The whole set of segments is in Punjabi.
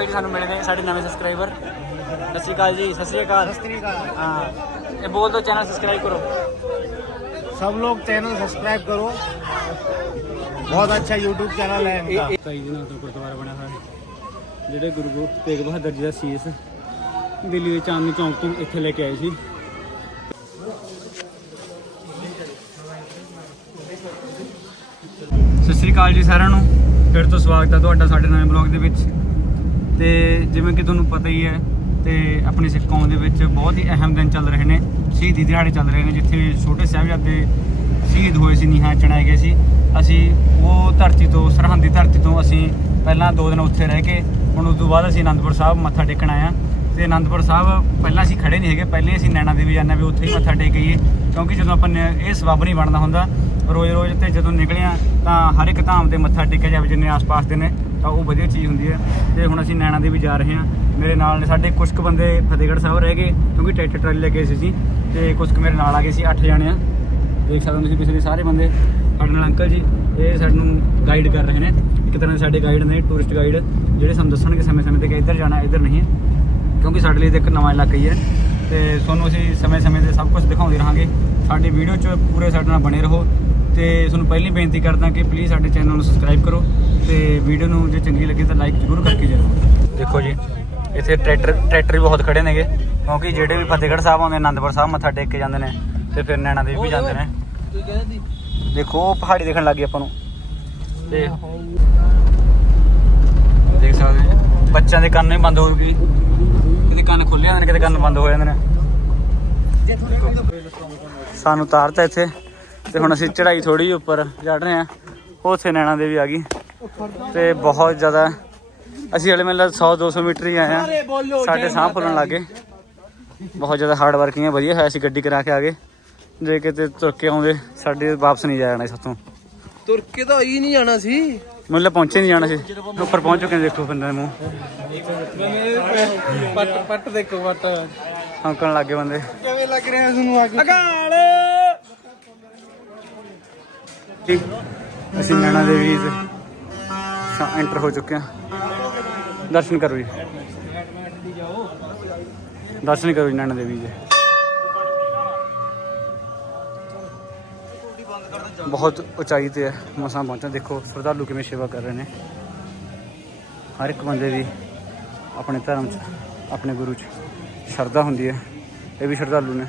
ਜੀ ਸਾਨੂੰ ਮਿਲੇ ਨੇ ਸਾਡੇ ਨਵੇਂ ਸਬਸਕ੍ਰਾਈਬਰ ਸਤਿ ਸ਼੍ਰੀ ਅਕਾਲ ਜੀ ਸਤਿ ਸ਼੍ਰੀ ਅਕਾਲ ਹਾਂ ਇਹ ਬੋਲ ਦੋ ਚੈਨਲ ਸਬਸਕ੍ਰਾਈਬ ਕਰੋ सब लोग चैनल सब्सक्राइब करो बहुत अच्छा यूट्यूब चैनल है इनका ਕਈ ਦਿਨਾਂ ਤੋਂ ਗੁਰਦੁਆਰਾ ਬਣਿਆ ਹੋਇਆ ਹੈ ਜਿਹੜੇ ਗੁਰੂ ਗੋਬਿੰਦ ਤੇਗ ਬਹਾਦਰ ਜੀ ਦਾ ਸੀਸ ਦਿੱਲੀ ਦੇ ਚਾਂਦਨੀ ਚੌਂਕ ਤੋਂ ਇੱਥੇ ਲੈ ਕੇ ਆਏ ਸੀ ਸਤਿ ਸ਼੍ਰੀ ਅਕਾਲ ਜੀ ਸਾਰਿਆਂ ਨੂੰ ਫਿਰ ਤੋਂ ਸਵਾਗਤ ਹੈ ਤੁਹਾਡਾ ਸਾਡੇ ਨਵੇਂ ਬਲੌਗ ਦੇ ਵਿੱਚ ਤੇ ਜਿਵੇਂ ਕਿ ਤੁਹਾਨੂੰ ਪਤਾ ਹੀ ਹੈ ਤੇ ਆਪਣੀ ਸਿੱਖ ਕੌਮ ਦੇ ਵਿੱਚ ਬਹੁਤ ਹੀ ਅਹਿਮ ਦਿਨ ਚੱਲ ਰਹੇ ਨੇ, ਸ਼ਹੀਦੀ ਦਿਹਾੜੇ ਚੱਲ ਰਹੇ ਨੇ, ਜਿੱਥੇ ਛੋਟੇ ਸਾਹਿਬਜ਼ਾਦੇ ਸ਼ਹੀਦ ਹੋਏ ਸੀ ਨੀਹਾਂ ਚਣਾਏ ਗਏ ਸੀ। ਅਸੀਂ ਉਹ ਧਰਤੀ ਤੋਂ, ਸਰਹੰਦੀ ਧਰਤੀ ਤੋਂ ਅਸੀਂ ਪਹਿਲਾਂ ਦੋ ਦਿਨ ਉੱਥੇ ਰਹਿ ਕੇ, ਹੁਣ ਉਸ ਤੋਂ ਬਾਅਦ ਅਸੀਂ ਅਨੰਦਪੁਰ ਸਾਹਿਬ ਮੱਥਾ ਟੇਕਣ ਆਏ ਹਾਂ। ਤੇ ਅਨੰਦਪੁਰ ਸਾਹਿਬ ਪਹਿਲਾਂ ਅਸੀਂ ਖੜੇ ਨਹੀਂ ਹੈਗੇ, ਪਹਿਲੇ ਅਸੀਂ ਨੈਣਾ ਦੇਵੀ ਜਾਂਦੇ ਹਾਂ ਵੀ ਉੱਥੇ ਹੀ ਮੱਥਾ ਟੇਕ ਆਈਏ, ਕਿਉਂਕਿ ਜਦੋਂ ਆਪਾਂ ਨੇ ਇਹ ਸਬੱਬ ਨਹੀਂ ਬਣਦਾ ਹੁੰਦਾ, ਰੋਜ਼-ਰੋਜ਼ ਤੇ ਜਦੋਂ ਨਿਕਲਿਆ ਤਾਂ ਹਰ ਇੱਕ ਧਾਮ ਤੇ ਮੱਥਾ ਟੇਕਿਆ ਜਾਵੇ, ਜਿੰਨੇ ਆਸ-ਪਾਸ ਦੇ ਨੇ। ਤਾਂ ਉਹ ਵਧੀਆ ਚੀਜ਼ ਹੁੰਦੀ ਹੈ। ਤੇ ਹੁਣ ਅਸੀਂ ਨੈਣਾ ਦੇ ਵੀ ਜਾ ਰਹੇ ਹਾਂ। ਮੇਰੇ ਨਾਲ ਨੇ ਸਾਡੇ ਕੁਝ ਕੁ ਬੰਦੇ ਫਤਿਹਗੜ੍ਹ ਸਾਹਿਬ ਰਹਿ ਗਏ, ਕਿਉਂਕਿ ਟਰੈਕਟਰ ਟਰਾਲੀ ਲੈ ਕੇ ਆਏ ਸੀ ਜੀ ਤੇ ਕੁਝ ਕੁ ਮੇਰੇ ਨਾਲ ਆ ਗਏ ਸੀ 8 ਜਾਣੇ ਆ। ਦੇਖ ਸਕਦੇ ਹੋ ਤੁਸੀਂ ਪਿਛਲੇ ਸਾਰੇ ਬੰਦੇ। ਸਾਡੇ ਨਾਲ ਅੰਕਲ ਜੀ, ਇਹ ਸਾਨੂੰ ਗਾਈਡ ਕਰ ਰਹੇ ਨੇ। ਇੱਕ ਤਰ੍ਹਾਂ ਦੇ ਸਾਡੇ ਗਾਈਡ ਨੇ ਟੂਰਿਸਟ ਗਾਈਡ ਜਿਹੜੇ ਸਾਨੂੰ ਦੱਸਣਗੇ ਸਮੇਂ-ਸਮੇਂ ਤੇ ਕਿ ਇੱਧਰ ਜਾਣਾ, ਇੱਧਰ ਨਹੀਂ ਕਿਉਂਕਿ ਸਾਡੇ ਲਈ ਤਾਂ ਇੱਕ ਨਵਾਂ ਇਲਾਕਾ ਹੀ ਹੈ। ਤੇ ਤੁਹਾਨੂੰ ਅਸੀਂ ਸਮੇਂ-ਸਮੇਂ ਤੇ ਸਭ ਕੁਝ ਦਿਖਾਉਂਦੇ ਰਹਾਂਗੇ। ਸਾਡੀ ਵੀਡੀਓ 'ਚ ਪੂਰੇ ਸਾਡੇ ਨਾਲ ਬਣੇ ਰਹੋ। ਤੇ ਤੁਹਾਨੂੰ ਪਹਿਲੀ ਬੇਨਤੀ ਕਰਦਾ ਕਿ ਪਲੀਜ਼ ਸਾਡੇ ਚੈਨਲ ਨੂੰ ਸਬਸਕ੍ਰਾਈਬ ਕਰੋ। ਤੇ ਵੀਡੀਓ ਨੂੰ ਜੇ ਚੰਗੀ ਲੱਗੇ ਤਾਂ ਲਾਈਕ ਜ਼ਰੂਰ ਕਰਕੇ ਜਾਓ ਦੇਖੋ ਜੀ ਇੱਥੇ ਟਰੈਕਟਰ ਟਰੈਕਟਰ ਵੀ ਬਹੁਤ ਖੜੇ ਨੇਗੇ। ਕਿਉਂਕਿ ਜਿਹੜੇ ਵੀ ਫਤਿਹਗੜ੍ਹ ਸਾਹਿਬ ਆਉਂਦੇ ਅਨੰਦਪੁਰ ਸਾਹਿਬ ਮੱਥਾ ਟੇਕ ਕੇ ਜਾਂਦੇ ਨੇ ਤੇ ਫਿਰ ਨੈਣਾ ਦੇਵੀ ਵੀ ਜਾਂਦੇ ਨੇ। ਦੇਖੋ ਪਹਾੜੀ ਦੇਖਣ ਲੱਗੇ ਆਪਾਂ ਨੂੰ। ਤੇ ਦੇਖ ਸਕਦੇ ਜੀ ਬੱਚਿਆਂ ਦੇ ਕੰਨ ਨਹੀਂ ਬੰਦ ਹੋ ਗਈ ਕਿਤੇ ਕੰਨ ਖੁੱਲੇ ਜਾਂਦੇ ਨੇ ਕਿਤੇ ਕੰਨ ਬੰਦ ਹੋ ਜਾਂਦੇ ਨੇ। ਸਾਨੂੰ ਤਾਰਤਾ ਇੱਥੇ ਤੇ ਹੁਣ ਅਸੀਂ ਚੜਾਈ ਥੋੜੀ ਉੱਪਰ ਚੜ ਰਹੇ ਆ ਉੱਥੇ ਨੈਣਾ ਦੇਵੀ ਆ ਗਈ। ਤੇ ਬਹੁਤ ਜ਼ਿਆਦਾ ਅਸੀਂ ਹਲੇ ਮੈਨੂੰ 100 200 ਮੀਟਰ ਹੀ ਆਏ ਆ ਸਾਡੇ ਸਾਹ ਫੁੱਲਣ ਲੱਗੇ ਬਹੁਤ ਜ਼ਿਆਦਾ ਹਾਰਡ ਵਰਕਿੰਗ ਹੈ ਵਧੀਆ ਹੋਇਆ ਅਸੀਂ ਗੱਡੀ ਕਰਾ ਕੇ ਆ ਗਏ। ਜੇ ਕਿਤੇ ਤੁਰ ਕੇ ਆਉਂਦੇ ਸਾਡੇ ਵਾਪਸ ਨਹੀਂ ਜਾਣਾ ਸਾਥੋਂ ਤੁਰ ਕੇ ਤਾਂ ਹੀ ਨਹੀਂ ਜਾਣਾ ਸੀ। ਮੈਨੂੰ ਪਹੁੰਚੇ ਨਹੀਂ ਜਾਣਾ ਸੀ। ਉੱਪਰ ਪਹੁੰਚ ਚੁੱਕੇ ਨੇ ਦੇਖੋ ਬੰਦੇ ਦੇ ਮੂੰਹ। ਪੱਟ ਪੱਟ ਦੇਖੋ ਪੱਟ। ਹੌਂਕਣ ਲੱਗੇ ਬੰਦੇ। ਕਿਵੇਂ ਲੱਗ ਰਿਹਾ ਤੁਹਾਨੂੰ ਆ ਕੇ? ਠੀਕ ਅਸੀਂ ਨੈਣਾ ਦੇਵੀ ਦੇ ਐਂਟਰ ਹੋ ਚੁੱਕੇ ਹਾਂ। ਦਰਸ਼ਨ ਕਰੋ ਜੀ। ਦਰਸ਼ਨ ਕਰੋ ਜੀ, ਨੈਣਾ ਦੇਵੀ ਦੇ ਬਹੁਤ ਉਚਾਈ ਤੇ ਹੈ, ਮਸਾਂ ਪਹੁੰਚਾ। ਦੇਖੋ, ਸ਼ਰਧਾਲੂ ਕਿਵੇਂ ਸੇਵਾ ਕਰ ਰਹੇ ਨੇ। ਹਰ ਇੱਕ ਬੰਦੇ ਦੀ ਆਪਣੇ ਧਰਮ 'ਚ, ਆਪਣੇ ਗੁਰੂ 'ਚ ਸ਼ਰਧਾ ਹੁੰਦੀ ਹੈ। ਇਹ ਵੀ ਸ਼ਰਧਾਲੂ ਨੇ,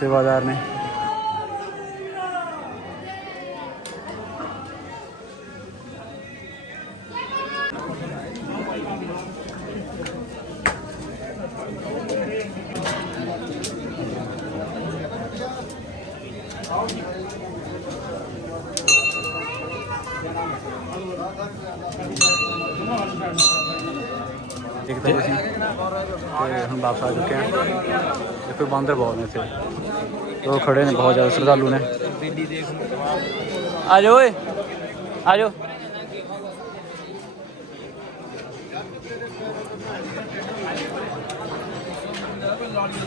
ਸੇਵਾਦਾਰ ਨੇ। ਦੇਖਦੇ ਅਸੀਂ ਤੇ ਹੁਣ ਵਾਪਸ ਆ ਚੁੱਕੇ ਹਾਂ ਦੇਖੋ ਬਾਂਦਰ ਬਹੁਤ ਨੇ ਇੱਥੇ। ਉਹ ਖੜੇ ਨੇ ਬਹੁਤ ਜ਼ਿਆਦਾ ਸ਼ਰਧਾਲੂ ਨੇ। ਆ ਜਾਓ ਓਏ ਆ ਜਾਓ।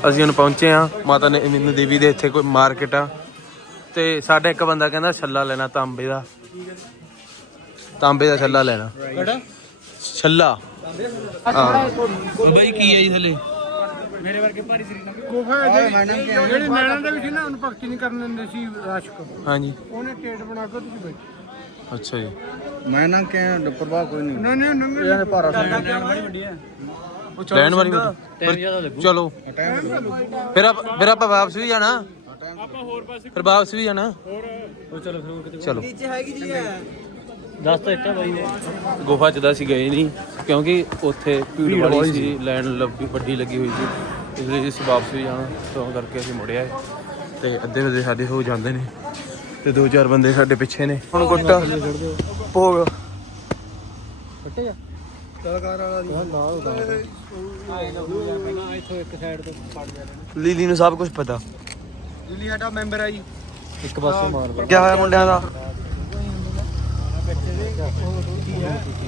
ਅਸੀਂ ਹੁਣ ਪਹੁੰਚੇ ਆ ਮਾਤਾ ਨੇ ਮੈਨੂੰ ਦੇਵੀ ਦੇ ਇੱਥੇ ਕੋਈ ਮਾਰਕੀਟ ਆ। ਤੇ ਸਾਡਾ ਇੱਕ ਬੰਦਾ ਕਹਿੰਦਾ ਛੱਲਾ ਲੈਣਾ ਤਾਂਬੇ ਦਾ। ਤਾਂਬੇ ਦਾ ਛੱਲਾ ਲੈਣਾ। ਕਿਹੜਾ? ਛੱਲਾ। ਹਾਂ। ਬਾਈ ਕੀ ਹੈ ਜੀ ਥੱਲੇ? ਮੇਰੇ ਵਰਗੇ ਭਾਰੀ ਸਰੀਰ ਕੋਫਾ ਜਿਹੜੀ ਨੈਣਾ ਦੇ ਵਿੱਚ ਨਾ ਉਹਨੂੰ ਭਗਤੀ ਨਹੀਂ ਕਰਨ ਦਿੰਦੇ ਸੀ ਰਾਸ਼ਕ ਹਾਂਜੀ। ਉਹਨੇ ਟੇਟ ਬਣਾ ਕੇ ਤੁਸੀਂ ਬੈਠੇ। ਅੱਛਾ ਜੀ। ਮੈਂ ਨਾ ਕਿ ਪ੍ਰਭਾਵ ਕੋਈ ਨਹੀਂ। ਨਹੀਂ ਨਹੀਂ ਨੰਗੇ ਇਹਨੇ ਭਾਰਾ ਬੜੀ ਵੱਡੀ ਹੈ। ਲੈਣ ਵਾਲੀ ਚਲੋ। ਫਿਰ ਆਪ ਫਿਰ ਆਪਾਂ ਵਾਪਸ ਵੀ ਜਾਣਾ। ਆਪਾਂ ਹੋਰ ਪਾਸੇ ਫਿਰ ਵਾਪਸ ਵੀ ਜਾਣਾ। ਉਹ ਚਲੋ ਫਿਰ ਹੋਰ ਕਿਤੇ ਚਲੋ। ਦੱਸ ਤਾਂ ਇੱਟਾ ਬਾਈ ਨੇ। ਗੁਫਾ ਚ ਤਾਂ ਅਸੀਂ ਗਏ ਨਹੀਂ ਕਿਉਂਕਿ ਉੱਥੇ ਭੀੜ ਵਾਲੀ ਸੀ ਲਾਈਨ ਲੱਗੀ ਵੱਡੀ ਲੱਗੀ ਹੋਈ ਸੀ। ਇਸ ਲਈ ਅਸੀਂ ਵਾਪਸ ਵੀ ਜਾਣਾ ਤਾਂ ਕਰਕੇ ਅਸੀਂ ਮੁੜਿਆ ਤੇ ਅੱਧੇ ਵਜੇ ਸਾਡੇ ਹੋ ਜਾਂਦੇ ਨੇ ਤੇ ਦੋ ਚਾਰ ਬੰਦੇ ਸਾਡੇ ਪਿੱਛੇ ਨੇ। ਹੁਣ ਗੁੱਟਾ ਭੋਗ। ਕਲਾਕਾਰ ਵਾਲਾ ਦੀ ਇੱਥੋਂ ਇੱਕ ਸਾਈਡ ਤੋਂ ਪੜ ਜਾ ਲੀਲੀ ਨੂੰ ਸਭ ਕੁਝ ਪਤਾ। ਦਿੱਲੀ ਸਾਡਾ ਮੈਂਬਰ ਆ ਜੀ। ਇੱਕ ਪਾਸੇ ਮਾਰ ਕੀ ਹੋਇਆ ਮੁੰਡਿਆਂ ਦਾ?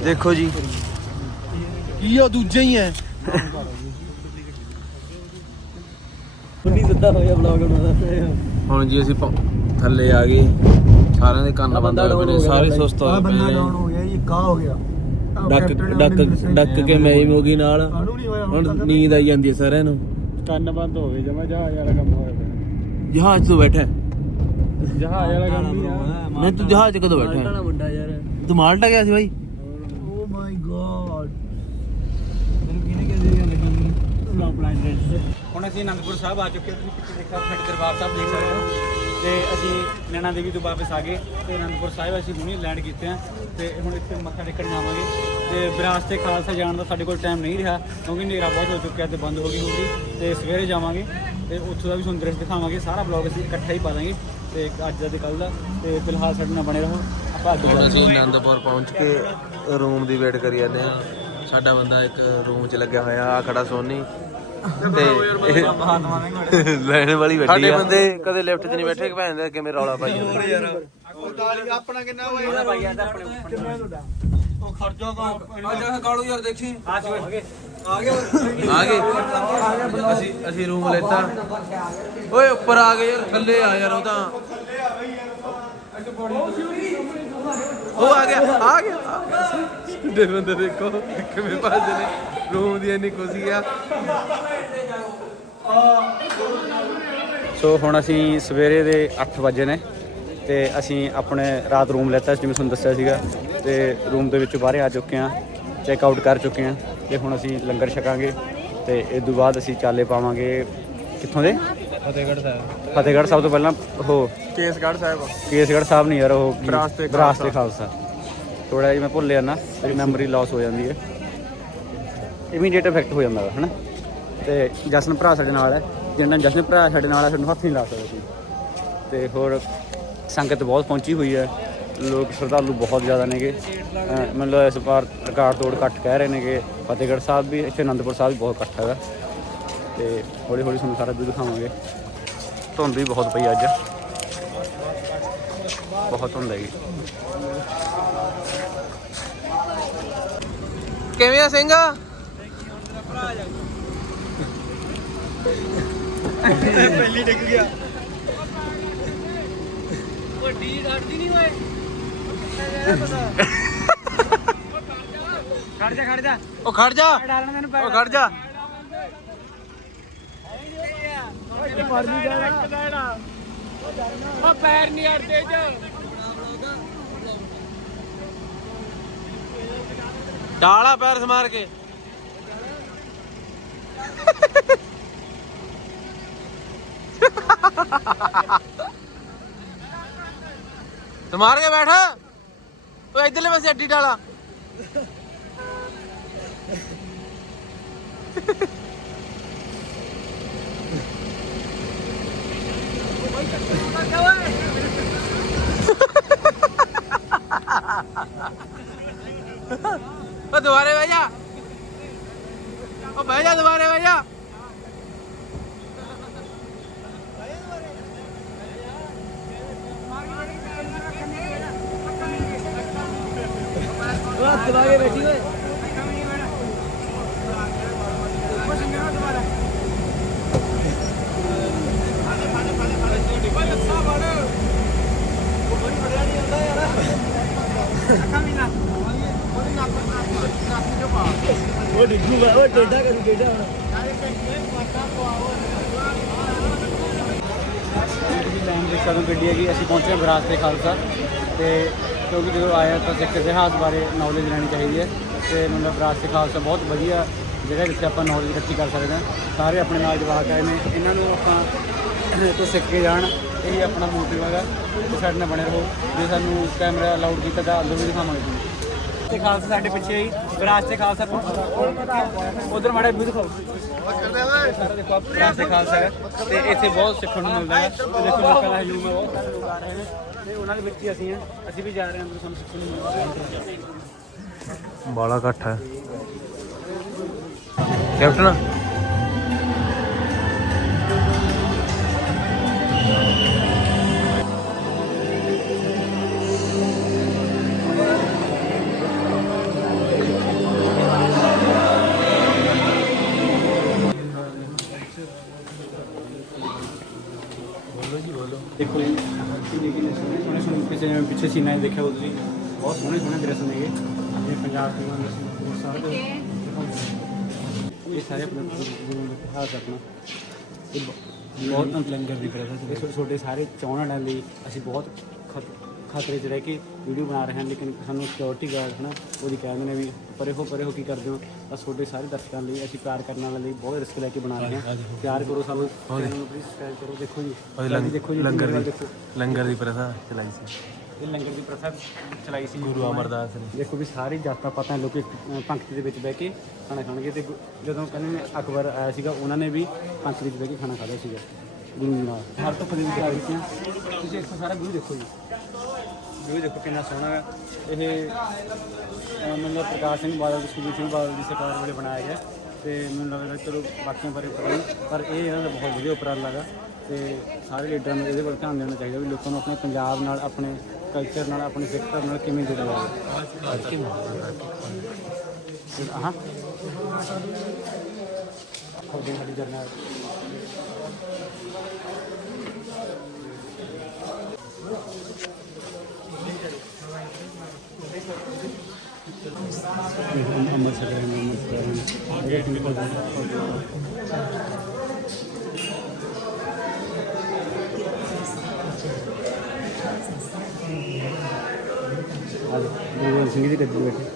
ਦੇਖੋ ਜੀ। ਕੀ ਆ ਦੂਜੇ ਹੀ ਐ ਨਹੀਂ ਦਿੱਤਾ ਹੋਇਆ ਬਲੌਗ ਬਣਾਉਂਦਾ ਹੁਣ ਜੀ ਅਸੀਂ ਪ- ਥੱਲੇ ਆ ਗਏ। ਸਾਰਿਆਂ ਦੇ ਕੰਨ ਬੰਦ ਪਏ ਨੇ ਸਾਰੇ ਸੁਸਤ ਹੋਏ ਪਏ ਨੇ। ਹੋ ਗਿਆ ਜੀ ਕਾ ਹੋ ਗਿਆ। ਡੱਕ ਡੱਕ ਡੱਕ ਕੇ ਮੈਂ ਹੀ ਮੋਗੀ ਨਾਲ। ਹੋਇਆ ਹੁਣ ਨੀਂਦ ਆਈ ਜਾਂਦੀ ਹੈ ਸਾਰਿਆਂ ਨੂੰ। ਕੰਨ ਬੰਦ ਹੋ ਗਏ ਜਮਾ ਜਹਾਜ਼ ਵਾਲਾ ਕੰਮ ਹੋਇਆ ਪਿਆ। ਜਹਾਜ਼ ਤੋਂ ਬੈਠਾ ਹੈ? ਜਹਾਜ਼ ਵਾਲਾ ਕੰਮ ਹੀ ਆ। ਨਹੀਂ ਤੂੰ ਜਹਾਜ਼ 'ਚ ਕਦੋਂ ਬੈਠਾ ਹੈ? ਮੁੰਡਾ ਯਾਰ। ਤੂੰ ਮਾਲਟਾ ਗਿਆ ਸੀ ਬਾਈ। ਓ ਮਾਈ ਗॉड ਮੈਨੂੰ ਕਿਹਨੇ ਕਿਹਾ ਸੀ ਗੱਲ ਕਰਨ ਲੌਂਗ ਬਲਾਈਂਡ ਰੇਂਜ ਹੁਣ ਅਸੀਂ ਅਨੰਦਪੁਰ ਸਾਹਿਬ ਆ ਚੁੱਕੇ ਹਾਂ। ਤੁਸੀਂ ਪਿੱਛੇ ਦੇਖਿਆ ਸਾਡੇ ਦਰਬਾਰ ਸਾਹਿਬ ਦੇਖ ਸਕਦੇ ਹੋ। ਤੇ ਅਸੀਂ ਨੈਣਾ ਦੇਵੀ ਤੋਂ ਵਾਪਸ ਆ ਗਏ ਤੇ ਅਨੰਦਪੁਰ ਸਾਹਿਬ ਅਸੀਂ ਹੁਣੇ ਲੈਂਡ ਕੀਤੇ ਆ ਤੇ ਹੁਣ ਇੱਥੇ ਮੱਥਾ ਟੇਕਣ ਜਾਵਾਂਗੇ। ਤੇ ਵਿਰਾਸਤ ਤੇ ਖਾਲਸਾ ਜਾਣ ਦਾ ਸਾਡੇ ਕੋਲ ਟਾਈਮ ਨਹੀਂ ਰਿਹਾ ਕਿਉਂਕਿ ਹਨੇਰਾ ਬਹੁਤ ਹੋ ਚੁੱਕਿਆ ਤੇ ਬੰਦ ਹੋ ਗਈ ਹੋਊਗੀ। ਤੇ ਸਵੇਰੇ ਜਾਵਾਂਗੇ ਤੇ ਉੱਥੋਂ ਦਾ ਵੀ ਤੁਹਾਨੂੰ ਦ੍ਰਿਸ਼ ਦਿਖਾਵਾਂਗੇ। ਸਾਰਾ ਬਲੌਗ ਅਸੀਂ ਇਕੱਠਾ ਹੀ ਪਾ ਦਾਂਗੇ। ਤੇ ਅੱਜ ਦਾ ਤੇ ਕੱਲ ਦਾ। ਤੇ ਫਿਲਹਾਲ ਸਾਡੇ ਨਾਲ ਬਣੇ ਰਹੋ। ਹੁਣ ਅਸੀਂ ਆਨੰਦਪੁਰ ਪਹੁੰਚ ਕੇ ਰੂਮ ਦੀ ਵੇਟ ਕਰੀ ਜਾਂਦੇ ਆ। ਸਾਡਾ ਬੰਦਾ ਇੱਕ ਰੂਮ 'ਚ ਲੱਗਿਆ ਹੋਇਆ ਆ ਖੜਾ ਸੋਨੀ। ਤੇ ਲੈਣ ਵਾਲੀ ਬੈਠੀ ਆ। ਸਾਡੇ ਬੰਦੇ ਕਦੇ ਲਿਫਟ 'ਚ ਨਹੀਂ ਬੈਠੇ ਕਿ ਭੈਣ ਦੇ ਕਿਵੇਂ ਰੌਲਾ ਪਾਈ ਜਾਂਦੇ ਯਾਰ ਆਪਣਾ ਕਿੰਨਾ ਹੋਇਆ ਉਹ ਖਰਚਾ ਤਾਂ ਆ। ਜਾ ਕਾਲੂ ਯਾਰ ਦੇਖੀ ਆ ਚੁੱਕੇ ਆ ਗਏ। ਅਸੀਂ ਅਸੀਂ ਰੂਮ ਲੈਤਾ। ਓਏ ਉੱਪਰ ਆ ਗਏ ਯਾਰ ਥੱਲੇ ਆ ਯਾਰ ਉਹ ਤਾਂ। ਉਹ ਆ ਗਿਆ ਆ ਗਿਆ। ਦੇ ਬੰਦੇ ਦੇਖੋ, ਕਿਵੇਂ ਭੱਜਦੇ ਨੇ। ਰੂਮ ਦੀ ਇੰਨੀ ਖੁਸ਼ੀ ਆ। ਸੋ ਹੁਣ ਅਸੀਂ ਸਵੇਰੇ ਦੇ 8 ਵਜੇ ਨੇ ਤੇ ਅਸੀਂ ਆਪਣੇ ਰਾਤ ਰੂਮ ਲੈਤਾ ਸੀ, ਜਿਵੇਂ ਤੁਹਾਨੂੰ ਦੱਸਿਆ ਸੀਗਾ। ਤੇ ਰੂਮ ਦੇ ਵਿੱਚੋਂ ਬਾਹਰ ਆ ਚੁੱਕੇ ਹਾਂ ਚੈੱਕ ਆਊਟ ਕਰ ਚੁੱਕੇ ਹਾਂ। ਤੇ ਹੁਣ ਅਸੀਂ ਲੰਗਰ ਛਕਾਂਗੇ ਤੇ ਇਸ ਤੋਂ ਬਾਅਦ ਅਸੀਂ ਚਾਲੇ ਪਾਵਾਂਗੇ ਕਿੱਥੋਂ ਦੇ? ਫਤਿਹਗੜ੍ਹ ਸਾਹਿਬ। ਫਤਿਹਗੜ੍ਹ ਸਾਹਿਬ ਤੋਂ ਪਹਿਲਾਂ ਉਹ ਕੇਸਗੜ੍ਹ ਸਾਹਿਬ ਕੇਸਗੜ੍ਹ ਸਾਹਿਬ ਨਹੀਂ ਯਾਰ ਉਹ ਕੀ- ਵਿਰਾਸਤ ਏ ਵਿਰਾਸਤ ਏ ਖਾਲਸਾ। ਥੋੜਾ ਜਿਹਾ ਮੈਂ ਭੁੱਲ ਜਾਂਦਾ ਮੇਰੀ ਮੈਮਰੀ ਲਾਸ ਹੋ ਜਾਂਦੀ ਹੈ ਇਮੀਡੀਏਟ ਇਫੈਕਟ ਹੋ ਜਾਂਦਾ ਵਾ ਹਨਾ? ਤੇ ਜਸਨ ਭਰਾ ਸਾਡੇ ਨਾਲ ਹੈ ਜਿੰਨਾ ਜਸਨ ਭਰਾ ਸਾਡੇ ਨਾਲ ਹੈ ਸਾਨੂੰ ਹੱਥ ਨਹੀਂ ਲਾ ਸਕਦੇ ਸੀ। ਤੇ ਹੋਰ ਸੰਗਤ ਬਹੁਤ ਪਹੁੰਚੀ ਹੋਈ ਹੈ। ਲੋਕ ਸ਼ਰਧਾਲੂ ਬਹੁਤ ਜ਼ਿਆਦਾ ਨੇਗੇ। ਅਹ ਮਤਲਬ ਇਸ ਵਾਰ ਰਿਕਾਰਡ ਤੋੜ ਇਕੱਠ ਕਹਿ ਰਹੇ ਨੇਗੇ। ਫਤਿਹਗੜ੍ਹ ਸਾਹਿਬ ਵੀ ਇੱਥੇ ਅਨੰਦਪੁਰ ਸਾਹਿਬ ਵੀ ਬਹੁਤ ਇਕੱਠ ਹੈਗਾ। ਤੇ ਹੌਲੀ ਹੌਲੀ ਤੁਹਾਨੂੰ ਸਾਰਾ ਵੀ ਦਿਖਾਵਾਂਗੇ। ਧੁੰਦ ਵੀ ਬਹੁਤ ਪਈ ਅੱਜ। ਬਹੁਤ ਧੁੰਦ ਹੈਗੀ। ਕਿਵੇਂ ਆ ਸਿੰਘ? ਪਹਿਲੀ ਡਿੱਗ ਗਿਆ। ਖੜ ਜਾ ਖੜ ਜਾ। ਉਹ ਖੜ ਜਾ। ਉਹ ਖੜ ਜਾ। ਪੈਰ ਨਹੀਂ ਅੜਦੇ ਚ ਡਾਲਾ ਪੈਰ ਸਮਾਰ ਕੇ। ਸਮਾਰ ਕੇ ਬੈਠ। ਓਏ ਇਧਰਲੇ ਪਾਸੇ ਅੱਡੀ ਡਾਲਾ। ਓ ਦੁਬਾਰੇ ਬਹਿ ਜਾ। ਓ ਬਹਿ ਜਾ ਦੁਬਾਰੇ ਬਹਿ ਜਾ ਉਹ ਡਿੱਗੂਗਾ ਉਹ ਟੇਡਾ ਕਰੂ ਟੇਡਾ ਹੁਣ। ਲਾਈਨ ਦੇ ਕਦੋਂ ਗੱਡੀ ਹੈਗੀ ਅਸੀਂ ਪਹੁੰਚੇ ਹਾਂ ਵਿਰਾਸਤ ਏ ਖਾਲਸਾ ਤੇ ਕਿਉਂਕਿ ਜਦੋਂ ਆਇਆ ਤਾਂ ਸਿੱਖ ਇਤਿਹਾਸ ਬਾਰੇ ਨੌਲੇਜ ਲੈਣੀ ਚਾਹੀਦੀ ਹੈ ਤੇ ਮਤਲਬ ਵਿਰਾਸਤ ਏ ਖਾਲਸਾ ਬਹੁਤ ਵਧੀਆ ਜਗ੍ਹਾ ਜਿੱਥੇ ਆਪਾਂ ਨੌਲੇਜ ਇਕੱਠੀ ਕਰ ਸਕਦੇ ਹਾਂ ਸਾਰੇ ਆਪਣੇ ਨਾਲ ਜਵਾਕ ਆਏ ਨੇ ਇਹਨਾਂ ਨੂੰ ਆਪਾਂ ਤੋਂ ਸਿੱਖ ਕੇ ਜਾਣ ਇਹ ਆਪਣਾ ਮੋਟਿਵ ਹੈਗਾ ਤੇ ਸਾਡੇ ਨਾਲ ਬਣੇ ਰਹੋ ਜੇ ਸਾਨੂੰ ਕੈਮਰਾ ਅਲਾਉਡ ਕੀਤਾ ਤਾਂ ਅੰਦਰ ਵੀ ਦਿਖਾਵਾਂਗੇ ਤੁਹਾਨੂੰ ਤੇ ਖਾਲਸਾ ਸਾਡੇ ਪਿੱਛੇ ਹੀ। ਵਿਰਾਸਤ ਏ ਖਾਲਸਾ ਉਧਰ ਮਾੜਾ ਵੀ ਦਿਖਾਓ ਸਾਰਾ ਦੇਖੋ ਆਪ ਵਿਰਾਸਤ ਏ ਖਾਲਸਾ ਹੈ। ਤੇ ਇੱਥੇ ਬਹੁਤ ਸਿੱਖਣ ਨੂੰ ਮਿਲਦਾ ਹੈ। ਤੇ ਦੇਖੋ ਲੋਕਾਂ ਦਾ ਹਜੂਮ ਹੈ, ਬਹੁਤ ਸਾਰੇ ਲੋਕ ਆ ਰਹੇ ਨੇ। ਤੇ ਉਹਨਾਂ ਦੇ ਵਿੱਚ ਹੀ ਅਸੀਂ ਹਾਂ। ਅਸੀਂ ਵੀ ਜਾ ਰਹੇ ਹਾਂ, ਅੰਦਰ ਸਾਨੂੰ ਸਿੱਖਣ ਨੂੰ ਮਿਲਦਾ ਹੈ। ਬਾਲਾ ਇਕੱਠ ਹੈ। ਕੈਪਟਨ? ਦੇਖੋ ਜੀ ਕਿੰਨੇ ਕਿੰਨੇ ਸੋਹਣੇ ਸੋਹਣੇ ਸੋਹਣੇ ਪਿੱਛੇ ਜਿਵੇਂ ਪਿੱਛੇ ਸੀਨਾ ਦੇਖਿਆ ਹੋ ਤੁਸੀਂ। ਬਹੁਤ ਸੋਹਣੇ ਸੋਹਣੇ ਦ੍ਰਿਸ਼ ਨੇਗੇ ਇਹ। ਪੰਜਾਬ ਦੇ ਨਾਲ ਅਸੀਂ ਸਾਰੇ ਇਹ ਸਾਰੇ ਆਪਣੇ ਇਹ ਬ- ਬਹੁਤ ਲੰਗਰ ਦੀ ਪ੍ਰਥਾ ਤੇ ਛੋਟੇ ਛੋਟੇ ਸਾਰੇ ਚਾਹਣ ਲਈ ਅਸੀਂ ਬਹੁਤ ਖਤ- ਖਤਰੇ 'ਚ ਰਹਿ ਕੇ ਵੀਡੀਓ ਬਣਾ ਰਹੇ ਹਾਂ ਲੇਕਿਨ ਸਾਨੂੰ ਸਿਕਿਉਰਿਟੀ ਗਾਰਡ ਹਨਾ ਉਹਦੀ ਕਹਿੰਦੇ ਨੇ ਵੀ ਪਰੇ ਹੋ ਪਰੇ ਹੋ ਕੀ ਕਰਦੇ ਹੋ? ਬਸ ਤੁਹਾਡੇ ਸਾਰੇ ਦਰਸ਼ਕਾਂ ਲਈ ਅਸੀਂ ਪਿਆਰ ਕਰਨ ਵਾਲੇ ਲਈ ਬਹੁਤ ਰਿਸਕ ਲੈ ਕੇ ਬਣਾ ਰਹੇ ਹਾਂ। ਪਿਆਰ ਕਰੋ ਸਾਨੂੰ ਚੈਨਲ ਨੂੰ ਪਲੀਜ਼ ਸਬਸਕ੍ਰਾਈਬ ਕਰੋ ਦੇਖੋ ਜੀ। ਜਲਦੀ ਦੇਖੋ ਜੀ ਲੰਗਰ ਦੀ ਲੰਗਰ ਦੀ ਪ੍ਰਥਾ ਚਲਾਈ ਸੀ। ਇਹ ਲੰਗਰ ਦੀ ਪ੍ਰਥਾ ਚਲਾਈ ਸੀ। ਗੁਰੂ ਅਮਰਦਾਸ ਨੇ। ਦੇਖੋ ਵੀ ਸਾਰੀ ਜਾਤਾਂ ਪਾਤਾਂ ਲੋਕ ਪੰਕਤੀ ਦੇ ਵਿੱਚ ਬਹਿ ਕੇ ਖਾਣਾ ਖਾਣਗੇ ਤੇ ਜਦੋਂ ਕਹਿੰਦੇ ਨੇ ਅਕਬਰ ਆਇਆ ਸੀਗਾ ਉਹਨਾਂ ਨੇ ਵੀ ਪੰਕਤੀ ਵਿੱਚ ਬਹਿ ਕੇ ਖਾਣਾ ਖਾਦਾ ਸੀਗਾ। ਗੁਰੂ ਨਾਲ ਹਰ ਤੋਂ ਫਜ਼ੀਲ ਕਰਾ ਦਿੱਤੀਆਂ ਤੁਸੀਂ ਇੱਥੋਂ ਸਾਰਾ ਗੁਰੂ ਦੇਖੋ ਜੀ। ਗੁਰੂ ਦੇਖੋ ਕਿੰਨਾ ਸੋਹਣਾ ਹੈ। ਇਹ ਮੈਨੂੰ ਪ੍ਰਕਾਸ਼ ਸਿੰਘ ਬਾਦਲ ਜੀ ਸੁਖਬੀਰ ਸਿੰਘ ਬਾਦਲ ਦੀ ਸਰਕਾਰ ਵੇਲੇ ਬਣਾਇਆ ਗਿਆ ਤੇ ਮੈਨੂੰ ਲੱਗਦਾ ਚਲੋ ਬਾਕੀਆਂ ਬਾਰੇ ਪਤਾ ਨਹੀਂ, ਪਰ ਇਹ ਇਹਨਾਂ ਦਾ ਬਹੁਤ ਵਧੀਆ ਉਪਰਾਲਾ ਲੱਗਾ ਤੇ ਸਾਰੇ ਲੀਡਰਾਂ ਨੂੰ ਇਹਦੇ ਵੱਲ ਧਿਆਨ ਦੇਣਾ ਚਾਹੀਦਾ ਵੀ ਲੋਕਾਂ ਨੂੰ ਆਪਣੇ ਪੰਜਾਬ ਨਾਲ, ਆਪਣੇ ਕਲਚਰ ਨਾਲ, ਆਪਣੇ ਸਿੱਖ ਨਾਲ ਕਿਵੇਂ ਜੁੜਿਆ ਜਾਵੇ ਹਾਂ। ਖੋਦੇ ਸਾਡੀ ਜਰਨਲ ਅਮਰ ਸਰੇ ਅਮਰ ਗੁਰੂ ਸਿੰਘ ਜੀ ਦੀ ਗੱਦੀ ਬੈਠੇ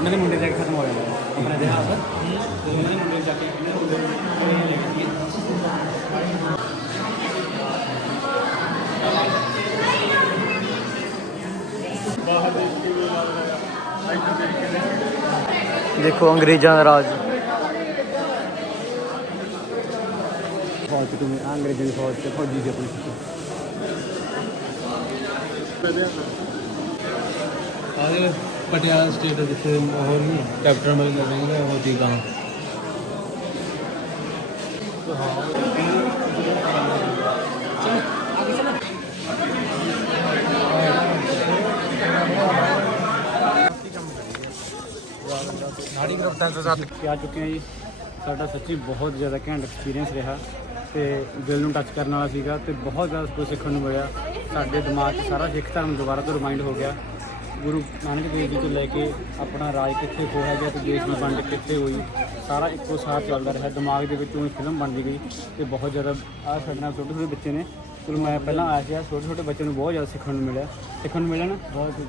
ਉਹਨਾਂ ਦੇ ਮੁੰਡੇ ਦਾ ਖਤਮ ਹੋ ਜਾਂਦਾ। ਆਪਣੇ ਦੇ ਹਾਲ। ਤੇ ਉਹਨਾਂ ਦੇ ਮੁੰਡੇ ਜਾ ਕੇ ਉਹਨਾਂ ਦੇ ਮੁੰਡੇ ਲੈ ਕੇ। ਦੇਖੋ ਅੰਗਰੇਜ਼ਾਂ ਦਾ ਰਾਜ। ਫੌਜ ਕਿਵੇਂ ਅੰਗਰੇਜ਼ਾਂ ਦੀ ਫੌਜ ਚ ਫੌਜੀ ਸੀ ਆਪਣੀ ਆਦੇ ਪਟਿਆਲਾ ਸਟੇਟ ਜਿੱਥੇ ਹੋਰ ਨਹੀਂ ਕੈਪਟਨ ਅਮਰਿੰਦਰ ਸਿੰਘ ਰਹਿੰਦਾ ਉਹ ਦੀ ਗਾਂ ਨਾੜੀ ਗ੍ਰਿਫਤਾਰ ਤੋਂ ਸਾਥ ਆ ਚੁੱਕੇ ਹਾਂ ਜੀ? ਸਾਡਾ ਸੱਚੀ ਬਹੁਤ ਜ਼ਿਆਦਾ ਘੈਂਟ ਐਕਸਪੀਰੀਅੰਸ ਰਿਹਾ ਤੇ ਦਿਲ ਨੂੰ ਟੱਚ ਕਰਨ ਵਾਲਾ ਸੀਗਾ ਤੇ ਬਹੁਤ ਜ਼ਿਆਦਾ ਕੁਝ ਸਿੱਖਣ ਨੂੰ ਮਿਲਿਆ। ਸਾਡੇ ਦਿਮਾਗ 'ਚ ਸਾਰਾ ਸਿੱਖ ਧਰਮ ਦੁਬਾਰਾ ਤੋਂ ਰਿਮਾਈਂਡ ਹੋ ਗਿਆ। ਗੁਰੂ ਨਾਨਕ ਦੇਵ ਜੀ ਤੋਂ ਲੈ ਕੇ ਆਪਣਾ ਰਾਜ ਕਿੱਥੇ ਹੋਇਆ ਗਿਆ ਤੇ ਦੇਸ਼ ਦੀ ਵੰਡ ਕਿੱਥੇ ਹੋਈ ਸਾਰਾ ਇੱਕੋ ਸਾਥ ਚੱਲਦਾ ਰਿਹਾ। ਦਿਮਾਗ ਦੇ ਵਿੱਚੋਂ ਫਿਲਮ ਬਣਦੀ ਗਈ ਤੇ ਬਹੁਤ ਜ਼ਿਆਦਾ ਆ ਸਾਡੇ ਨਾਲ ਛੋਟੇ ਛੋਟੇ ਬੱਚੇ ਨੇ। ਚਲੋ ਮੈਂ ਪਹਿਲਾਂ ਆਇਆ ਸੀ ਛੋਟੇ ਛੋਟੇ ਬੱਚੇ ਨੂੰ ਬਹੁਤ ਜ਼ਿਆਦਾ ਸਿੱਖਣ ਨੂੰ ਮਿਲਿਆ। ਸਿੱਖਣ ਨੂੰ ਮਿਲਿਆ ਨਾ? ਬਹੁਤ ਕੁਝ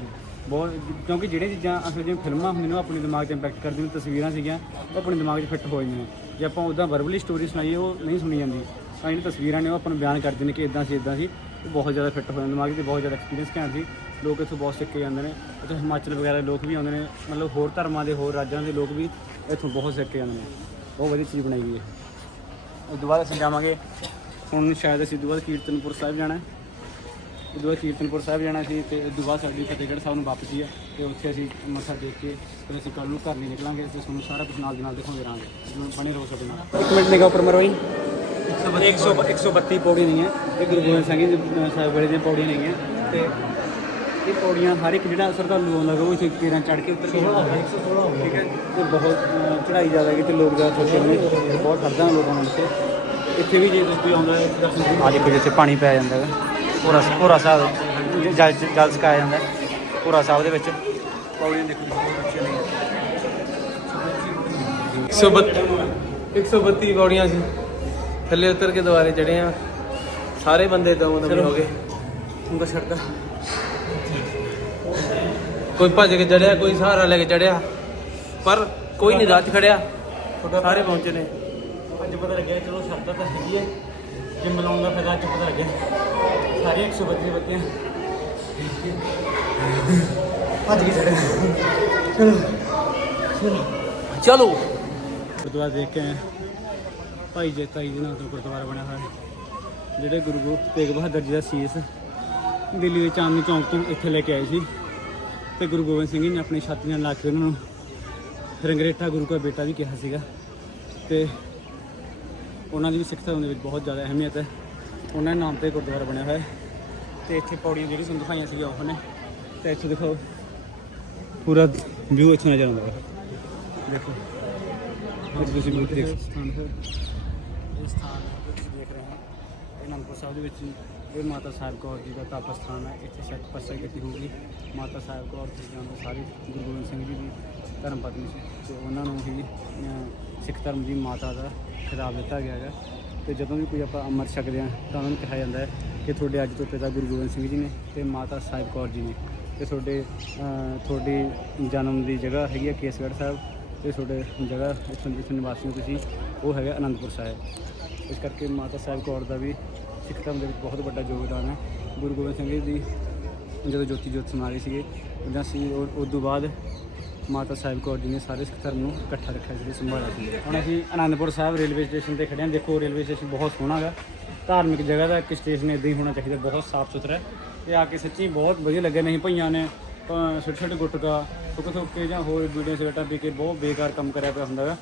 ਬਹੁਤ ਕਿਉਂਕਿ ਜਿਹੜੀਆਂ ਚੀਜ਼ਾਂ ਅਸਲ ਜਿਵੇਂ ਫਿਲਮਾਂ ਹੁੰਦੀਆਂ ਨੇ ਉਹ ਆਪਣੇ ਦਿਮਾਗ 'ਤੇ ਇੰਪੈਕਟ ਕਰਦੀਆਂ ਨੇ ਤਸਵੀਰਾਂ ਸੀਗੀਆਂ ਉਹ ਆਪਣੇ ਦਿਮਾਗ 'ਚ ਫਿੱਟ ਹੋ ਜਾਂਦੀਆਂ ਜੇ ਆਪਾਂ ਉੱਦਾਂ ਵਰਬਲੀ ਸਟੋਰੀ ਸੁਣਾਈਏ ਉਹ ਨਹੀਂ ਸੁਣੀ ਜਾਂਦੀ। ਤਾਂ ਤਸਵੀਰਾਂ ਨੇ ਉਹ ਆਪਾਂ ਨੂੰ ਬਿਆਨ ਕਰਦੀਆਂ ਨੇ ਕਿ ਇਦਾਂ ਸੀ ਇਦਾਂ ਸੀ। ਉਹ ਬਹੁਤ ਜ਼ਿਆਦਾ ਫਿੱਟ ਹੋ ਜਾਂਦਾ ਦਿਮਾਗ 'ਤੇ ਬਹੁਤ ਜ਼ਿਆਦਾ ਐਕਸਪੀਰੀਅੰਸ ਘੈਂਟ ਸੀ। ਲੋਕ ਇੱਥੋਂ ਬਹੁਤ ਸਿੱਕੇ ਜਾਂਦੇ ਨੇ। ਇੱਥੇ ਹਿਮਾਚਲ ਵਗੈਰਾ ਦੇ ਲੋਕ ਵੀ ਆਉਂਦੇ ਨੇ। ਮਤਲਬ ਹੋਰ ਧਰਮਾਂ ਦੇ, ਹੋਰ ਰਾਜਾਂ ਦੇ ਲੋਕ ਵੀ ਇੱਥੋਂ ਬਹੁਤ ਸਿੱਕੇ ਜਾਂਦੇ ਨੇ। ਬਹੁਤ ਵਧੀਆ ਚੀਜ਼ ਬਣਾਈ ਗਈ ਹੈ। ਉਸ ਤੋਂ ਬਾਅਦ ਅਸੀਂ ਜਾਵਾਂਗੇ। ਹੁਣ ਸ਼ਾਇਦ ਅਸੀਂ ਦੁਬਾਰਾ ਕੀਰਤਨਪੁਰ ਸਾਹਿਬ ਜਾਣਾ ਹੈ। ਉਦੋਂ ਬਾਅਦ ਕੀਰਤਨਪੁਰ ਸਾਹਿਬ ਜਾਣਾ ਸੀ ਤੇ ਉਦੋਂ ਬਾਅਦ ਸਾਡੀ ਫਤਿਹਗੜ੍ਹ ਸਾਹਿਬ ਨੂੰ ਵਾਪਸੀ ਆ। ਤੇ ਉੱਥੇ ਅਸੀਂ ਮੱਥਾ ਟੇਕ ਕੇ ਫਿਰ ਅਸੀਂ ਕੱਲ ਨੂੰ ਘਰ ਨਹੀਂ ਨਿਕਲਾਂਗੇ। ਤੇ ਤੁਹਾਨੂੰ ਸਾਰਾ ਕੁਝ ਨਾਲ ਦੇ ਨਾਲ ਦਿਖਾਉਂਦੇ ਰਹਾਂਗੇ। ਜਿਵੇਂ ਬਣੇ ਰਹੋ ਸਾਡੇ ਨਾਲ। ਇੱਕ ਮਿੰਟ ਨਿਗਾਹ ਉੱਪਰ ਮਰੋ ਜੀ 100 132 ਪੌੜੀ ਨਹੀਂ ਹੈ। ਇਹ ਗੁਰੂ ਗੋਬਿੰਦ ਸਿੰਘ ਜੀ ਸਾਹਿਬ ਵੇਲੇ ਦੀਆਂ ਪੌੜੀਆਂ ਨਹੀਂ ਹੈ। ਤੇ ਇਹ ਪੌੜੀਆਂ ਹਰ ਇੱਕ ਜਿਹੜਾ ਸ਼ਰਧਾਲੂ ਆਉਂਦਾ ਗਾ ਉਹ ਇੱਥੇ ਕੇਰਾਂ ਚੜ ਕੇ ਉੱਤਰ ਕੇ ਆਉਂਦਾ ਹੈ। ਠੀਕ ਹੈ? ਤੇ ਬਹੁਤ ਅ, ਚੜ੍ਹਾਈ ਜ਼ਿਆਦਾ ਤੇ ਲੋਕ ਜ਼ਿਆਦਾ ਛੋਟੇ ਨੇ ਤੇ ਬਹੁਤ ਖੜਦਾ ਲੋਕਾਂ ਨੂੰ ਇੱਥੇ। ਇੱਥੇ ਵੀ ਜੇ ਕੋਈ ਆਉਂਦਾ ਹੈ ਇੱਥੇ ਦਰਸ਼ਨ ਆ ਦੇਖੋ ਜਿੱਥੇ ਪਾਣੀ ਪਿਆ ਜਾਂਦਾ ਹੈ ਪੂਰਾ ਪੂਰਾ ਸਾਹਿਬ ਜਲ ਜਲ ਸਕਾਇਆ ਜਾਂਦਾ ਹੈ। ਪੂਰਾ ਸਾਹਿਬ ਦੇ ਵਿੱਚ। ਪੌੜੀਆਂ ਦੇਖੋ ਅੱਛੀਆਂ ਨੇ। 132 132 ਪੌੜੀਆਂ ਸੀ। ਥੱਲੇ ਉਤਰ ਕੇ ਦੁਬਾਰੇ ਚੜੇ ਆ ਸਾਰੇ ਬੰਦੇ ਦਮ ਦਮ ਹੋ ਗਏ। ਤੁੰਗਾ ਛੱਡਦਾ। ਕੋਈ ਭੱਜ ਕੇ ਚੜਿਆ ਕੋਈ ਸਹਾਰਾ ਲੈ ਕੇ ਚੜਿਆ। ਪਰ ਕੋਈ ਨਹੀਂ ਰਾਤ ਖੜਿਆ। ਸਾਰੇ ਪਹੁੰਚੇ ਨੇ। ਅੱਜ ਪਤਾ ਲੱਗਿਆ ਚਲੋ ਸ਼ਰਧਾ ਤਾਂ ਹੈਗੀ ਹੈ। ਜਿੰਮ ਲਾਉਣ ਦਾ ਫਾਇਦਾ ਅੱਜ ਪਤਾ ਲੱਗਿਆ। ਸਾਰੀਆਂ 132 ਬੱਤੀਆਂ ਭੱਜ ਕੇ ਚੜੇ ਚਲੋ ਗੁਰਦੁਆਰਾ ਦੇਖ ਕੇ ਆਏ। ਭਾਈ ਜੇਤਾ ਜੀ ਦੇ ਨਾਮ ਤੋਂ ਗੁਰਦੁਆਰਾ ਬਣਿਆ ਹੋਇਆ। ਹੈ ਜਿਹੜੇ ਗੁਰੂ ਤੇਗ ਬਹਾਦਰ ਜੀ ਦਾ ਸੀਸ ਦਿੱਲੀ ਦੇ ਚਾਂਦਨੀ ਚੌਂਕ ਤੋਂ ਇੱਥੇ ਲੈ ਕੇ ਆਏ ਸੀ। ਤੇ ਗੁਰੂ ਗੋਬਿੰਦ ਸਿੰਘ ਜੀ ਨੇ ਆਪਣੀ ਛਾਤੀ ਨਾਲ ਲਾ ਕੇ ਉਹਨਾਂ ਨੂੰ ਰੰਗਰੇਟਾ ਗੁਰੂ ਦਾ ਬੇਟਾ ਵੀ ਕਿਹਾ ਸੀਗਾ। ਤੇ ਉਹਨਾਂ ਦੀ ਵੀ ਸਿੱਖ ਧਰਮ ਦੇ ਵਿੱਚ ਬਹੁਤ ਜ਼ਿਆਦਾ ਅਹਿਮੀਅਤ ਹੈ। ਉਹਨਾਂ ਦੇ ਨਾਮ ਤੇ ਗੁਰਦੁਆਰਾ ਬਣਿਆ ਹੋਇਆ ਹੈ। ਤੇ ਇੱਥੇ ਪੌੜੀਆਂ ਜਿਹੜੀ ਤੁਹਾਨੂੰ ਦਿਖਾਈਆਂ ਸੀਗੀਆਂ, ਉਹ ਨੇ। ਤੇ ਇੱਥੇ ਦੇਖੋ ਪੂਰਾ ਵਿਊ ਅੱਛਾ ਨਜ਼ਰ ਆਉਂਦਾ ਦੇਖੋ। ਅੱਜ ਤੁਸੀਂ ਵੀ ਦੇਖ ਸਥਾਨ ਹੈ। ਇਹ ਸਥਾਨ ਤੁਸੀਂ ਦੇਖ ਰਹੇ ਹੋ। ਇਹ ਅਨੰਦਪੁਰ ਸਾਹਿਬ ਦੇ ਵਿੱਚ ਇਹ ਮਾਤਾ ਸਾਹਿਬ ਕੌਰ ਜੀ ਦਾ ਤਪ ਸਥਾਨ ਹੈ। ਇੱਥੇ ਸ਼ਾਇਦ ਤਪੱਸਿਆ ਕੀਤੀ ਹੋਊਗੀ। ਮਾਤਾ ਸਾਹਿਬ ਕੌਰ ਜੀ ਜਾਨੋ ਸਾਰੀ ਗੁਰੂ ਗੋਬਿੰਦ ਸਿੰਘ ਜੀ ਦੀ ਧਰਮ ਪਤਨੀ ਸੀ ਤੇ ਉਹਨਾਂ ਨੂੰ ਹੀ ਸਿੱਖ ਧਰਮ ਦੀ ਮਾਤਾ ਦਾ ਖਿਤਾਬ ਦਿੱਤਾ ਗਿਆ ਹੈਗਾ। ਤੇ ਜਦੋਂ ਵੀ ਕੋਈ ਆਪਾਂ ਅੰਮ੍ਰਿਤ ਛਕਦੇ ਹਾਂ, ਤਾਂ ਉਹਨਾਂ ਨੂੰ ਕਿਹਾ ਜਾਂਦਾ ਹੈ ਕਿ ਤੁਹਾਡੇ ਅੱਜ ਤੋਂ ਪਿਤਾ ਗੁਰੂ ਗੋਬਿੰਦ ਸਿੰਘ ਜੀ ਨੇ ਤੇ ਮਾਤਾ ਸਾਹਿਬ ਕੌਰ ਜੀ ਨੇ। ਤੇ ਤੁਹਾਡੇ ਤੁਹਾਡੀ ਜਨਮ ਦੀ ਜਗ੍ਹਾ ਹੈਗੀ ਹੈ ਕੇਸਗੜ੍ਹ ਸਾਹਿਬ ਤੇ ਤੁਹਾਡੇ ਜਗ੍ਹਾ ਇੱਥੋਂ ਜਿੱਥੇ ਨਿਵਾਸੀ ਹੋ ਤੁਸੀਂ, ਉਹ ਹੈਗਾ ਅਨੰਦਪੁਰ ਸਾਹਿਬ। ਇਸ ਕਰਕੇ ਮਾਤਾ ਸਾਹਿਬ ਕੌਰ ਦਾ ਵੀ ਸਿੱਖ ਧਰਮ ਦੇ ਵਿੱਚ ਬਹੁਤ ਵੱਡਾ ਯੋਗਦਾਨ ਹੈ। ਗੁਰੂ ਗੋਬਿੰਦ ਸਿੰਘ ਜੀ ਦੀ ਜਦੋਂ ਜੋਤੀ ਜੋਤ ਸਮਾ ਗਏ ਸੀਗੇ ਉਦੋਂ ਸੀ ਉਸ ਤੋਂ ਬਾਅਦ ਮਾਤਾ ਸਾਹਿਬ ਕੌਰ ਜੀ ਨੇ ਸਾਰੇ ਸਿੱਖ ਧਰਮ ਨੂੰ ਇਕੱਠਾ ਰੱਖਿਆ ਸੀ, ਸੰਭਾਲਿਆ ਸੀ। ਹੁਣ ਅਸੀਂ ਅਨੰਦਪੁਰ ਸਾਹਿਬ ਰੇਲਵੇ ਸਟੇਸ਼ਨ ਤੇ ਖੜੇ ਹਾਂ। ਦੇਖੋ, ਰੇਲਵੇ ਸਟੇਸ਼ਨ ਬਹੁਤ ਸੋਹਣਾ ਹੈਗਾ ਧਾਰਮਿਕ ਜਗ੍ਹਾ ਦਾ ਇੱਕ ਸਟੇਸ਼ਨ ਇਦਾਂ ਹੀ ਹੋਣਾ ਚਾਹੀਦਾ, ਬਹੁਤ ਸਾਫ਼ ਸੁਥਰਾ ਹੈ। ਤੇ ਆ ਕੇ ਸੱਚੀ ਬਹੁਤ ਵਧੀਆ ਲੱਗਿਆ। ਨਹੀਂ, ਭਈਆਂ ਨੇ ਛੋਟੇ ਛੋਟੇ ਗੁੱਟਕਾ, ਸੁੱਕ ਸੁੱਕ ਕੇ ਜਾਂ ਹੋਰ ਵੀਡੀਓ ਸਿਗਰਟਾਂ ਪੀ ਕੇ ਬਹੁਤ ਬੇਕਾਰ ਕੰਮ ਕਰਿਆ ਪਿਆ ਹੁੰਦਾ ਗਾ।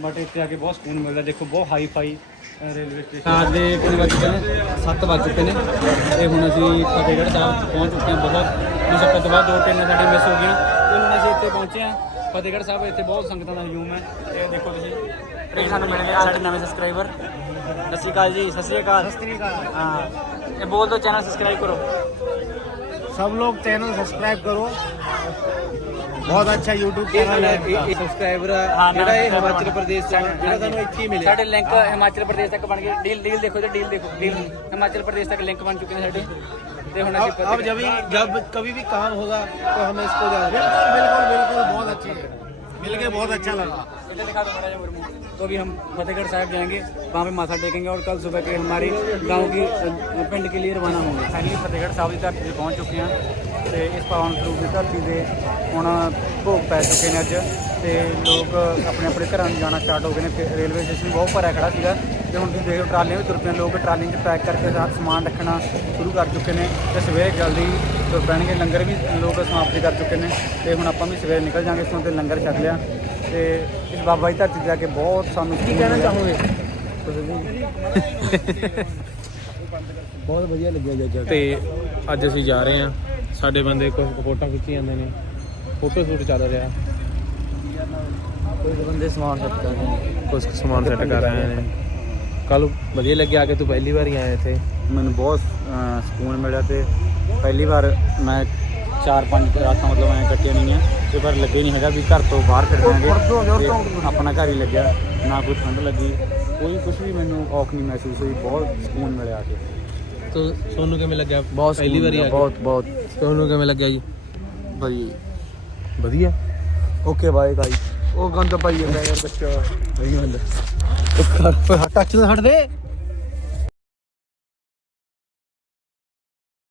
ਬਟ ਇੱਥੇ ਆ ਕੇ ਬਹੁਤ ਸਕੂਨ ਮਿਲਦਾ। ਦੇਖੋ, ਬਹੁਤ ਹਾਈ ਫਾਈ ਰੇਲਵੇ ਸਟੇਸ਼ਨ ਰਾਤ ਦੇ 3 ਵਜੇ ਚੁੱਕੇ ਨੇ 7 ਵਜ ਚੁੱਕੇ ਨੇ ਤੇ ਹੁਣ ਅਸੀਂ ਫਤਿਹਗੜ੍ਹ ਸਾਹਿਬ ਪਹੁੰਚ ਚੁੱਕੇ ਹਾਂ ਬਹੁਤ। ਇਸ ਹਫ਼ਤੇ ਤੋਂ ਬਾਅਦ ਦੋ ਤਿੰਨ ਸਾਡੀ ਮਿਸ ਹੋ ਗਈਆਂ ਤੇ ਹੁਣ ਅਸੀਂ ਇੱਥੇ ਪਹੁੰਚੇ ਹਾਂ। ਫਤਿਹਗੜ੍ਹ ਸਾਹਿਬ ਇੱਥੇ ਬਹੁਤ ਸੰਗਤਾਂ ਦਾ ਹਜੂਮ ਹੈ। ਤੇ ਦੇਖੋ ਤੁਸੀਂ। ਟ੍ਰੇਨ ਸਾਨੂੰ ਮਿਲ ਗਿਆ ਸਾਡੇ ਨਵੇਂ ਸਬਸਕ੍ਰਾਈਬਰ ਸਤਿ ਸ਼੍ਰੀ ਅਕਾਲ ਜੀ ਸਤਿ ਸ਼੍ਰੀ ਅਕਾਲ। ਸਤਿ ਸ਼੍ਰੀ ਅਕਾਲ। ਹਾਂ। ਇਹ ਬੋਲ ਦੋ ਚੈਨਲ ਸਬਸਕ੍ਰਾਈਬ ਕਰੋ। सब लोग चैनल सब्सक्राइब करो बहुत अच्छा यूट्यूब चैनल है इनका। ਸਬਸਕ੍ਰਾਈਬਰ ਹਾਂ, ਜਿਹੜਾ ਇਹ ਨਾਮ ਹਿਮਾਚਲ ਪ੍ਰਦੇਸ਼ ਤੋਂ ਆ, ਜਿਹੜਾ ਸਾਨੂੰ ਇੱਥੇ ਹੀ ਮਿਲਿਆ ਸਾਡੇ ਲਿੰਕ ਹਿਮਾਚਲ ਪ੍ਰਦੇਸ਼ ਤੱਕ ਬਣ ਗਏ ਡੀਲ ਡੀਲ ਦੇਖੋ ਤੇ ਡੀਲ ਦੇਖੋ ਡੀਲ ਹਿਮਾਚਲ ਪ੍ਰਦੇਸ਼ ਤੱਕ ਲਿੰਕ ਬਣ ਚੁੱਕੇ ਨੇ ਸਾਡੇ ਤੇ ਹੁਣ ਅਸੀਂ अब अब जब भी जब कभी भी काम होगा तो हमें इसको याद रखना। बिल्कुल बिल्कुल बिल्कुल बहुत अच्छी मिल के बहुत अच्छा लगा इधर दिखा दो बड़ा जा मुर्मू। तो अभी हम फतेहगढ़ साहब जाएंगे वहाँ पे माथा टेकेंगे और कल सुबह के हमारी गांव की अ, पिंड के लिए रवाना होंगे फाइनली फतेहगढ़ ਸਾਹਿਬ ਦੀ ਧਰਤੀ ਤੇ ਪਹੁੰਚ ਚੁੱਕੇ ਹਾਂ ਤੇ ਇਸ ਪਾਵਨ ਸਰੂਪ ਦੀ ਧਰਤੀ ਦੇ ਹੁਣ ਭੋਗ ਪੈ ਚੁੱਕੇ ਨੇ ਅੱਜ ਤੇ ਲੋਕ ਆਪਣੇ ਆਪਣੇ ਘਰਾਂ ਨੂੰ ਜਾਣਾ ਸਟਾਰਟ ਹੋ ਗਏ ਨੇ ਤੇ ਰੇਲਵੇ ਸਟੇਸ਼ਨ ਬਹੁਤ ਭਰਿਆ ਖੜਾ ਸੀਗਾ ਤੇ ਹੁਣ ਤੁਸੀਂ ਦੇਖੋ ਟਰਾਲੀਆਂ ਵੀ ਤੁਰ ਪਈਆਂ ਲੋਕ ਟਰਾਲੀਆਂ 'ਚ ਪੈਕ ਕਰਕੇ ਸਾਰਾ ਸਮਾਨ ਰੱਖਣਾ ਸ਼ੁਰੂ ਕਰ ਚੁੱਕੇ ਨੇ ਤੇ ਸਵੇਰੇ ਜਲਦੀ ਤੁਰ ਪੈਣਗੇ ਲੰਗਰ ਵੀ ਲੋਕ ਸਮਾਪਤੀ ਕਰ ਚੁੱਕੇ ਨੇ ਤੇ ਹੁਣ ਆਪਾਂ ਵੀ ਸਵੇਰੇ ਨਿਕਲ ਜਾਾਂਗੇ ਇੱਥੋਂ ਤੇ ਲੰਗਰ ਛਕ ਲਿਆ ਤੇ ਇਸ ਬਾਬਾ ਜੀ ਧਰਤੀ ਜਾ ਕੇ ਬਹੁਤ ਸਾਨੂੰ ਕੀ ਕਹਿਣਾ ਚਾਹੋਗੇ? ਬਹੁਤ ਵਧੀਆ ਲੱਗਿਆ ਜੀ ਅੱਜ। ਤੇ ਅੱਜ ਅਸੀਂ ਜਾ ਰਹੇ ਹਾਂ। ਸਾਡੇ ਬੰਦੇ ਕੁਝ ਫੋਟੋ ਖਿੱਚੀ ਜਾਂਦੇ ਨੇ। ਫੋਟੋ ਸ਼ੂਟ ਚੱਲ ਰਿਹਾ। ਕੋਈ ਬੰਦੇ ਸਮਾਨ ਸੱਟ ਕਰਦੇ ਕੁਝ ਕੁ ਸਮਾਨ ਸੈੱਟ ਕਰ ਰਹੇ ਨੇ। ਕੱਲ ਵਧੀਆ ਲੱਗਿਆ ਆ ਕੇ ਤੂੰ ਪਹਿਲੀ ਵਾਰ ਹੀ ਆਇਆ ਇੱਥੇ? ਮੈਨੂੰ ਬਹੁਤ ਸਕੂਨ ਮਿਲਿਆ ਤੇ ਪਹਿਲੀ ਵਾਰ ਮੈਂ चार पाँच रात मतलब ए कटिया नहीं है। तो पर लगे नहीं है भी घर तो बहर कट जाएँगे अपना घर ही लगे ना कोई ठंड लगी कोई कुछ भी मैं औख नहीं महसूस हुई। बहुत सुकून मिले आके तो सोनू कि लगे बहुत पहली बार बहुत बहुत। सोनू कि लगे जी? भाई वजिए ओके बाय भाई ओ गंद पाइए बच्चा। टच तो हट दे